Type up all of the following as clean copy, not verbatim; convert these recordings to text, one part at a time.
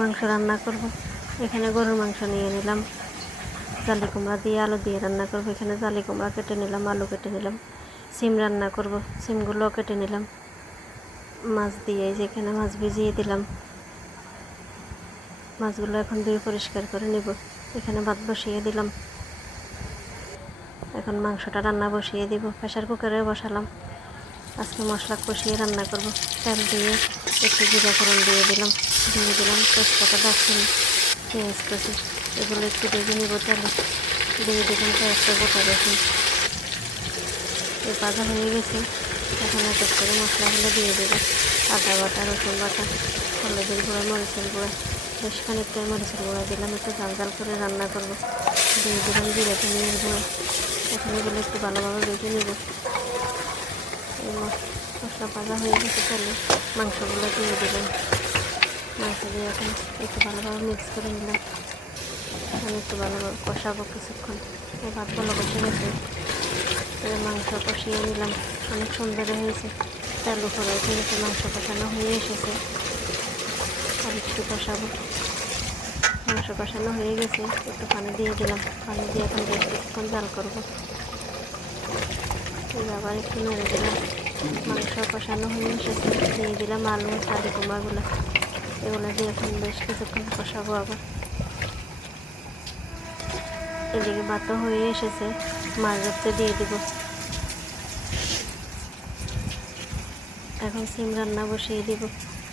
মাংস রান্না করব। এখানে গরুর মাংস নিয়ে নিলাম, জালি কুমড়া দিয়ে আলু দিয়ে রান্না করব। এখানে জালি কুমড়া কেটে নিলাম, আলু কেটে নিলাম, সিম রান্না করব, সিমগুলো কেটে নিলাম। মাছ দিয়ে যেখানে মাছ ভিজিয়ে দিলাম, মাছগুলো এখন ধুয়ে পরিষ্কার করে নেব। এখানে ভাত বসিয়ে দিলাম, এখন মাংসটা রান্না বসিয়ে দিব। প্রেসার কুকারে বসালাম। আজকে মশলা কষিয়ে রান্না করব। তেল দিয়ে একটু জিরা ফোড়ন দিয়ে দিলাম তেজপাতা, দারচিনি, পেঁয়াজ কুচি, এগুলো একটু ভেজে নেব। তেলে দিয়ে দিলাম কয়েকটা গোটা রসুন। এই ভাজা হয়ে গেছে, এখন এক এক করে মশলাগুলো দিয়ে দেবো। আদা বাটা, রসুন বাটা, হলুদের গুঁড়া, মরিচের গুঁড়া, বেশ খানিকটা মরিচের গুঁড়া দিলাম। একটু ঝাল ঝাল করে রান্না করব। দিয়ে দিলাম জিরা ধনিয়ার গুঁড়া। এখন এগুলো একটু ভালোভাবে ভেজে নেব। এই মশলা ভাজা হয়ে গেছে, তাহলে মাংসগুলো দিয়ে দিলাম। মাংস দিয়ে এখন একটু ভালোভাবে মিক্স করে নিলাম। আমি একটু ভালোভাবে কষাবো কিছুক্ষণ। এই ভাতগুলো কষে গেছে, মাংস কষিয়ে নিলাম। অনেক সুন্দর হয়েছে, তেল উপরে উঠে গেছে, মাংস কষানো হয়ে এসেছে। আর একটু কষাবো। মাংস কষানো হয়ে গেছে, একটু পানি দিয়ে দিলাম। পানি দিয়ে এখন বেশ কিছুক্ষণ জাল করবো। আবার একটু নেড়ে দিলাম। মাংস কষানো হয়ে এসেছে, দিয়ে দিলাম আলু, জালি কুমড়াগুলো। এগুলো দিয়ে এখন বেশ কিছুক্ষণ কষাবো। আবার এদিকে ভাতও হয়ে এসেছে, মাছ ধরতে দিয়ে দিব। এখন সিম রান্না বসিয়ে দিব।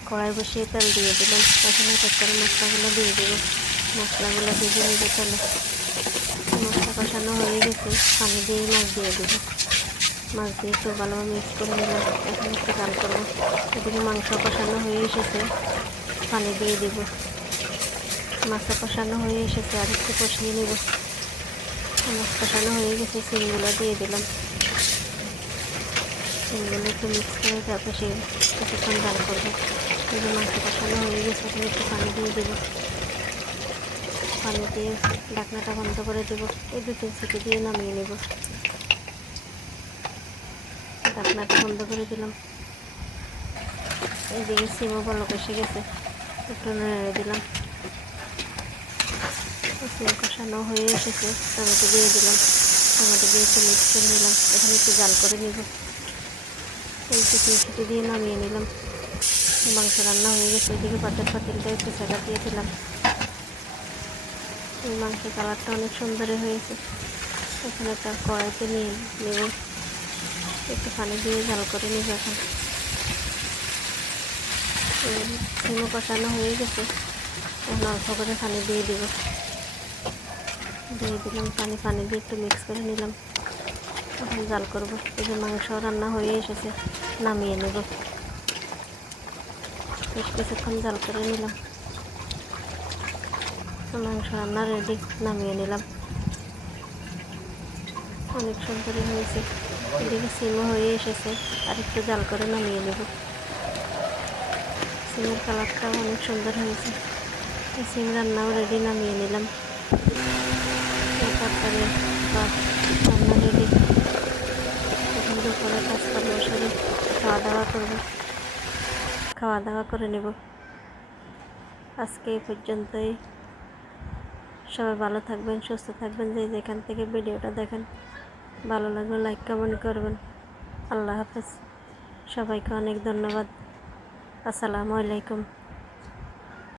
কড়াই বসিয়ে তেল দিয়ে দিলাম। এখন এক এক করে মশলাগুলো দিয়ে দিব। মশলাগুলো ভেজে নেব তেলে। মশলা কষানো হয়ে গেছে, পানি দিয়ে মাছ দিয়ে দিব। মাছ দিয়ে একটু ভালোভাবে মিক্স করে নিলাম। এখন একটু জাল করবো। এদিকে মাংস কষানো হয়ে এসেছে, পানি দিয়ে দিব। মাছ কষানো হয়ে এসেছে, আর একটু কষিয়ে নেব। মাছ কষানো হয়ে গেছে, সিমগুলো দিয়ে দিলাম। সিমগুলো একটু মিক্স করে তারপর সে কিছুক্ষণ জাল করবো। এই যে মাংস কষানো হয়ে গেছে, এখন একটু পানি দিয়ে দেবো। পানি দিয়ে ঢাকনাটা বন্ধ করে দেবো। এই 2-3 সিটি দিয়ে নামিয়ে নেব। ঢাকনাটা বন্ধ করে দিলাম। এইদিকে সিমও বলক এসে গেছে, একটু নেড়ে দিলাম। সিম কষানো হয়ে এসেছে, টমেটো দিয়ে দিলাম। টমেটো দিয়ে একটু মিক্স করে নিলাম। এখানে একটু জাল করে নিব। এই 2-3 সিটি দিয়ে নামিয়ে নিলাম। মাংস রান্না হয়ে গেছে। এদিকে ভাতের পাতিলটা একটু সেকা দিয়ে দিলাম। এই মাংসের কালারটা অনেক সুন্দর হয়েছে। এখানে একটা কড়াইতে নিয়ে নেব, একটু পানি দিয়ে জাল করে নিব। এখন সিমও কষানো হয়ে গেছে, এখন অল্প করে পানি দিয়ে দিব। দিয়ে দিলাম পানি দিয়ে একটু মিক্স করে নিলাম। এখন জাল করব। এই যে মাংস রান্না হয়ে এসেছে, নামিয়ে নেব। বেশ কিছুক্ষণ জাল করে নিলাম। মাংস রান্না রেডি, নামিয়ে নিলাম। অনেক সুন্দর হয়েছে। এদিকে সিমও হয়ে এসেছে, আর একটু জাল করে নামিয়ে নেব। সিমের কালারটাও অনেক সুন্দর হয়েছে। সিম রান্নাও রেডি, নামিয়ে নিলাম। তরকারি ভাত রান্না রেডি। এখন দুপুরে কাজ করবো, সবাই খাওয়া দাওয়া করে নেব। আজকে এই পর্যন্তই। সবাই ভালো থাকবেন, সুস্থ থাকবেন। যে যেখান থেকে ভিডিওটা দেখেন, ভালো লাগলে লাইক কমেন্ট করবেন। আল্লাহ হাফেজ। সবাইকে অনেক ধন্যবাদ। আসসালামু আলাইকুম।